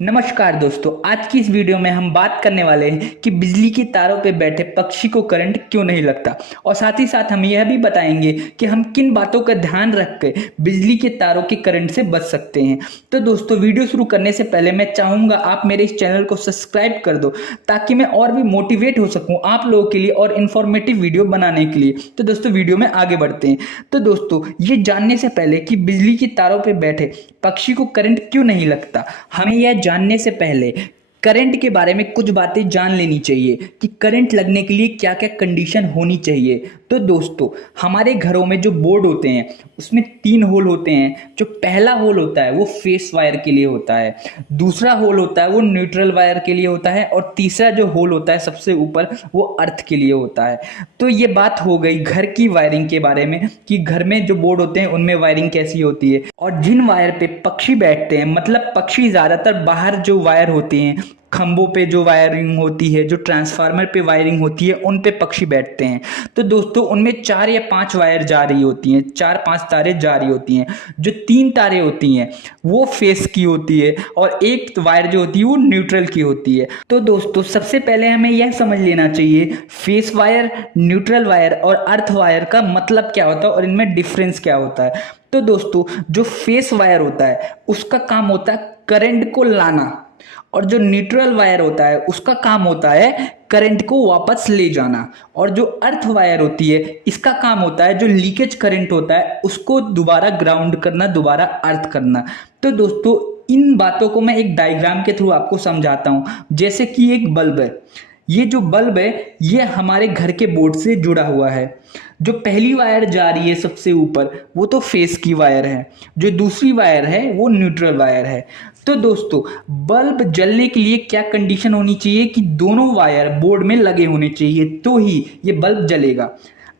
नमस्कार दोस्तों, आज की इस वीडियो में हम बात करने वाले हैं कि बिजली की तारों पे बैठे पक्षी को करंट क्यों नहीं लगता। और साथ ही साथ हम यह भी बताएंगे कि हम किन बातों का ध्यान रख के बिजली के तारों के करंट से बच सकते हैं। तो दोस्तों, वीडियो शुरू करने से पहले मैं चाहूंगा आप मेरे इस चैनल को सब्सक्राइब कर दो ताकि मैं और भी मोटिवेट हो सकूं आप लोगों के लिए और इन्फॉर्मेटिव वीडियो बनाने के लिए। तो दोस्तों, वीडियो में आगे बढ़ते हैं। तो दोस्तों, ये जानने से पहले कि बिजली की तारों पर बैठे पक्षी को करंट क्यों नहीं लगता, हमें यह जानने से पहले करंट के बारे में कुछ बातें जान लेनी चाहिए कि करंट लगने के लिए क्या क्या कंडीशन होनी चाहिए। तो दोस्तों, हमारे घरों में जो बोर्ड होते हैं उसमें 3 होल होते हैं। जो पहला होल होता है वो फेस वायर के लिए होता है, दूसरा होल होता है वो न्यूट्रल वायर के लिए होता है, और तीसरा जो होल होता है सबसे ऊपर वो अर्थ के लिए होता है। तो ये बात हो गई घर की वायरिंग के बारे में कि घर में जो बोर्ड होते हैं उनमें वायरिंग कैसी होती है। और जिन वायर पे पक्षी बैठते हैं, मतलब पक्षी ज्यादातर बाहर जो वायर होते हैं, खंभों पे जो वायरिंग होती है, जो ट्रांसफार्मर पे वायरिंग होती है, उन पे पक्षी बैठते हैं। तो दोस्तों, उनमें 4 या 5 वायर जा रही होती हैं, 4-5 तारें जा रही होती हैं। जो 3 तारें होती हैं वो फेस की होती है और एक वायर जो होती है वो न्यूट्रल की होती है। तो दोस्तों, सबसे पहले हमें यह समझ लेना चाहिए फेस वायर, न्यूट्रल वायर और अर्थ वायर का मतलब क्या होता है और इनमें डिफरेंस क्या होता है। तो दोस्तों, जो फेस वायर होता है उसका काम होता है करंट को लाना, और जो न्यूट्रल वायर होता है उसका काम होता है करंट को वापस ले जाना। और जो अर्थ वायर होती है इसका काम होता है जो लीकेज करंट होता है उसको दोबारा ग्राउंड करना, दोबारा अर्थ करना। तो दोस्तों, इन बातों को मैं एक डायग्राम के थ्रू आपको समझाता हूं। जैसे कि एक बल्ब है, ये जो बल्ब है ये हमारे घर के बोर्ड से जुड़ा हुआ है। जो पहली वायर जा रही है सबसे ऊपर वो तो फेस की वायर है, जो दूसरी वायर है वो न्यूट्रल वायर है। तो दोस्तों, बल्ब जलने के लिए क्या कंडीशन होनी चाहिए कि दोनों वायर बोर्ड में लगे होने चाहिए, तो ही ये बल्ब जलेगा।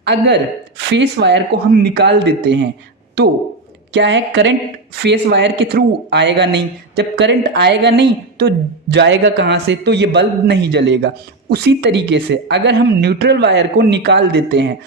अगर फेस वायर को हम निकाल देते हैं तो क्या है, करंट फेस वायर के थ्रू आएगा नहीं। जब करंट आएगा नहीं तो जाएगा कहां से, तो ये बल्ब नहीं जलेगा। उसी तरीके से अगर हम न्यूट्रल वायर को निकाल देते हैं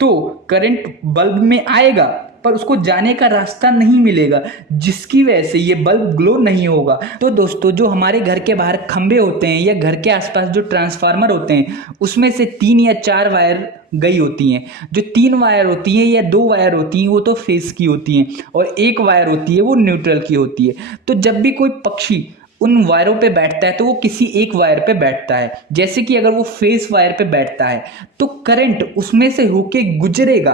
तो करंट बल्ब में आएगा पर उसको जाने का रास्ता नहीं मिलेगा, जिसकी वजह से ये बल्ब ग्लो नहीं होगा। तो दोस्तों, जो हमारे घर के बाहर खंबे होते हैं या घर के आसपास जो ट्रांसफार्मर होते हैं उसमें से 3 या 4 वायर गई होती हैं। जो 3 वायर होती हैं या 2 वायर होती हैं वो तो फेस की होती हैं, और एक वायर होती है वो न्यूट्रल की होती है। तो जब भी कोई पक्षी उन वायरों पे बैठता है तो वो किसी एक वायर पे बैठता है। जैसे कि अगर वो फेस वायर पे बैठता है तो करंट उसमें से होके गुजरेगा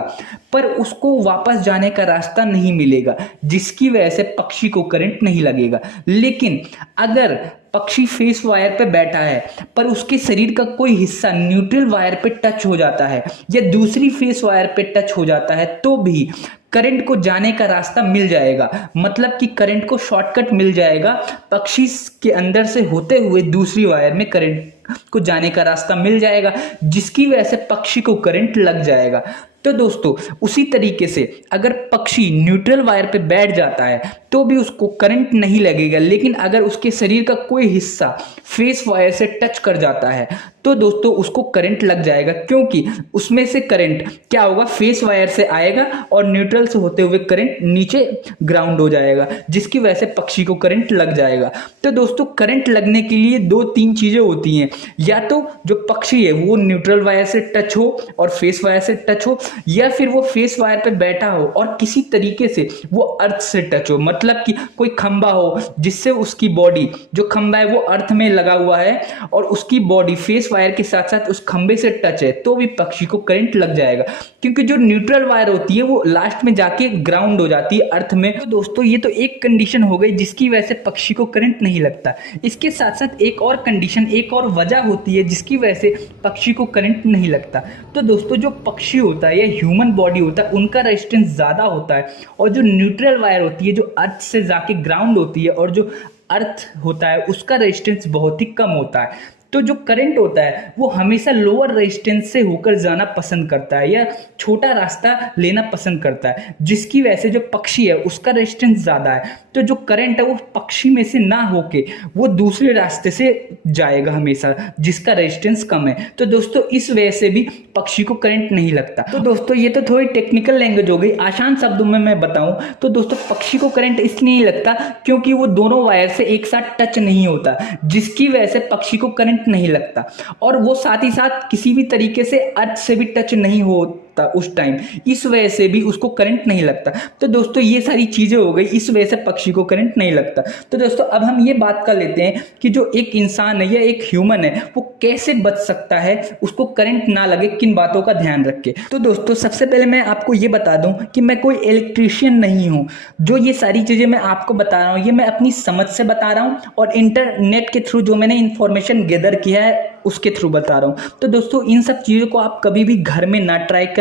पर उसको वापस जाने का रास्ता नहीं मिलेगा, जिसकी वजह से पक्षी को करंट नहीं लगेगा। लेकिन अगर पक्षी फेस वायर पे बैठा है पर उसके शरीर का कोई हिस्सा न्यूट्रल वायर पे टच हो जाता है या दूसरी फेस वायर पे टच हो जाता है तो भी करंट को जाने का रास्ता मिल जाएगा। मतलब कि करंट को शॉर्टकट मिल जाएगा, पक्षी के अंदर से होते हुए दूसरी वायर में करंट को जाने का रास्ता मिल जाएगा, जिसकी वजह से पक्षी को करंट लग जाएगा। तो दोस्तों, उसी तरीके से अगर पक्षी न्यूट्रल वायर पे बैठ जाता है तो भी उसको करंट नहीं लगेगा, लेकिन अगर उसके शरीर का कोई हिस्सा फेस वायर से टच कर जाता है तो दोस्तों उसको करंट लग जाएगा, क्योंकि उसमें से करंट क्या होगा, फेस वायर से आएगा और न्यूट्रल से होते हुए करंट नीचे ग्राउंड हो जाएगा, जिसकी वजह से पक्षी को करंट लग जाएगा। तो दोस्तों, करंट लगने के लिए 2-3 चीजें होती हैं, या तो जो पक्षी है वो न्यूट्रल वायर से टच हो और फेस वायर से टच हो, या फिर वो फेस वायर पे बैठा हो और किसी तरीके से वो अर्थ से टच हो। मतलब कि कोई खंबा हो जिससे उसकी बॉडी, जो खंबा है वो अर्थ में लगा हुआ है और उसकी बॉडी फेस वायर के साथ साथ उस खंबे से टच है, तो भी पक्षी को करंट लग जाएगा। क्योंकि जो न्यूट्रल वायर होती है वो लास्ट में जाके ग्राउंड हो जाती है अर्थ में। तो दोस्तों, ये तो एक कंडीशन हो गई जिसकी वजह से पक्षी को करंट नहीं लगता। इसके साथ साथ एक और कंडीशन, एक और वजह होती है जिसकी वजह से पक्षी को करंट नहीं लगता। तो दोस्तों, जो पक्षी होता है या ह्यूमन बॉडी होता है उनका रेजिस्टेंस ज्यादा होता है, और जो न्यूट्रल वायर होती है जो अर्थ से जाके ग्राउंड होती है, और जो अर्थ होता है उसका रेजिस्टेंस बहुत ही कम होता है। तो जो करंट होता है वो हमेशा लोअर रेजिस्टेंस से होकर जाना पसंद करता है या छोटा रास्ता लेना पसंद करता है, जिसकी वजह से जो पक्षी है उसका रेजिस्टेंस ज्यादा है। तो जो करंट है वो पक्षी में से ना होके वो दूसरे रास्ते से जाएगा हमेशा, जिसका रेजिस्टेंस कम है। तो दोस्तों इस वजह से भी पक्षी को करंट नहीं लगता। तो दोस्तों ये तो थोड़ी टेक्निकल लैंग्वेज हो गई, आसान शब्दों में मैं बताऊं तो दोस्तों पक्षी को करंट इसलिए नहीं लगता क्योंकि वो दोनों वायर से एक साथ टच नहीं होता, जिसकी वजह से पक्षी को करंट नहीं लगता। और वो साथ ही साथ किसी भी तरीके से अर्थ से भी टच नहीं होता उस टाइम, इस वजह से भी उसको करंट नहीं लगता। तो दोस्तों ये सारी चीजें हो गई, इस वजह से पक्षी को करंट नहीं लगता। तो दोस्तों अब हम ये बात कर लेते हैं कि जो एक इंसान है या एक ह्यूमन है वो कैसे बच सकता है, उसको करंट ना लगे, किन बातों का ध्यान रखे। तो दोस्तों सबसे पहले मैं आपको ये बता दूं कि मैं कोई इलेक्ट्रीशियन नहीं हूं। जो ये सारी चीजें मैं आपको बता रहा हूं ये मैं अपनी समझ से बता रहा हूं और इंटरनेट के थ्रू जो मैंने इंफॉर्मेशन गैदर किया है उसके थ्रू बता रहा हूं। तो दोस्तों इन सब चीज़ों को आप कभी भी घर में ना ट्राई करें।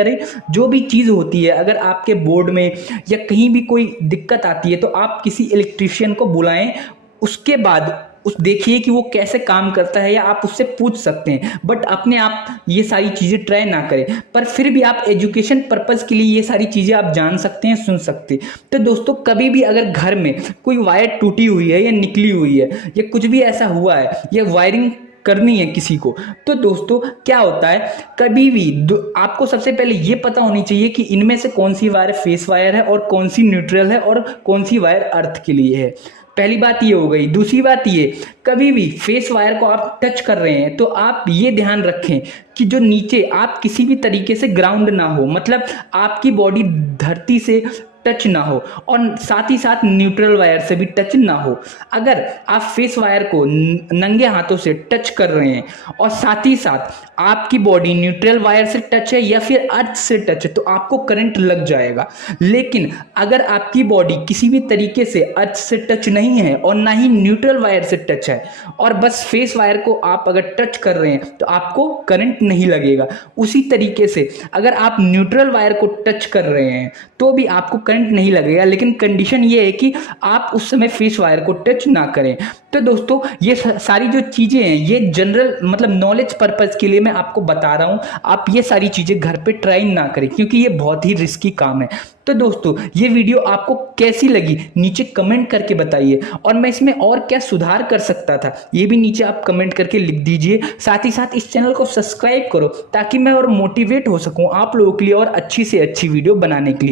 जो भी चीज़ होती है, अगर आपके बोर्ड में या कहीं भी कोई दिक्कत आती है तो आप किसी इलेक्ट्रीशियन को बुलाएं, उसके बाद उस देखिए कि वो कैसे काम करता है या आप उससे पूछ सकते हैं, बट अपने आप ये सारी चीज़ें ट्राई ना करें। पर फिर भी आप एजुकेशन पर्पज़ के लिए ये सारी चीज़ें आप जान सकते हैं, सुन सकते हैं। तो दोस्तों कभी भी अगर घर में कोई वायर टूटी हुई है या निकली हुई है या कुछ भी ऐसा हुआ है या वायरिंग करनी है किसी को, तो दोस्तों क्या होता है, कभी भी आपको सबसे पहले ये पता होनी चाहिए कि इनमें से कौन सी वायर फेस वायर है और कौन सी न्यूट्रल है और कौन सी वायर अर्थ के लिए है। पहली बात ये हो गई। दूसरी बात ये, कभी भी फेस वायर को आप टच कर रहे हैं तो आप ये ध्यान रखें कि जो नीचे आप किसी भी तरीके से ग्राउंड ना हो, मतलब आपकी बॉडी धरती से टच ना हो और साथ ही साथ न्यूट्रल वायर से भी टच ना हो। अगर आप फेस वायर को नंगे हाथों से टच कर रहे हैं और साथ ही साथ आपकी बॉडी न्यूट्रल वायर से टच है या फिर अर्थ से टच है तो आपको करंट लग जाएगा। लेकिन अगर आपकी बॉडी किसी भी तरीके से अर्थ से टच नहीं है और ना ही न्यूट्रल वायर से टच है और बस फेस वायर को आप अगर टच कर रहे हैं तो आपको करंट नहीं लगेगा। उसी तरीके से अगर आप न्यूट्रल वायर को टच कर रहे हैं तो भी आपको करंट नहीं लगेगा, लेकिन कंडीशन ये है कि आप उस समय फेस वायर को टच ना करें। तो दोस्तों ये सारी जो चीज़ें हैं ये जनरल मतलब नॉलेज पर्पज़ के लिए मैं आपको बता रहा हूँ। आप ये सारी चीज़ें घर पे ट्राई ना करें क्योंकि ये बहुत ही रिस्की काम है। तो दोस्तों ये वीडियो आपको कैसी लगी नीचे कमेंट करके बताइए और मैं इसमें और क्या सुधार कर सकता था ये भी नीचे आप कमेंट करके लिख दीजिए। साथ ही साथ इस चैनल को सब्सक्राइब करो ताकि मैं और मोटिवेट हो सकूं आप लोगों के लिए और अच्छी से अच्छी वीडियो बनाने के लिए।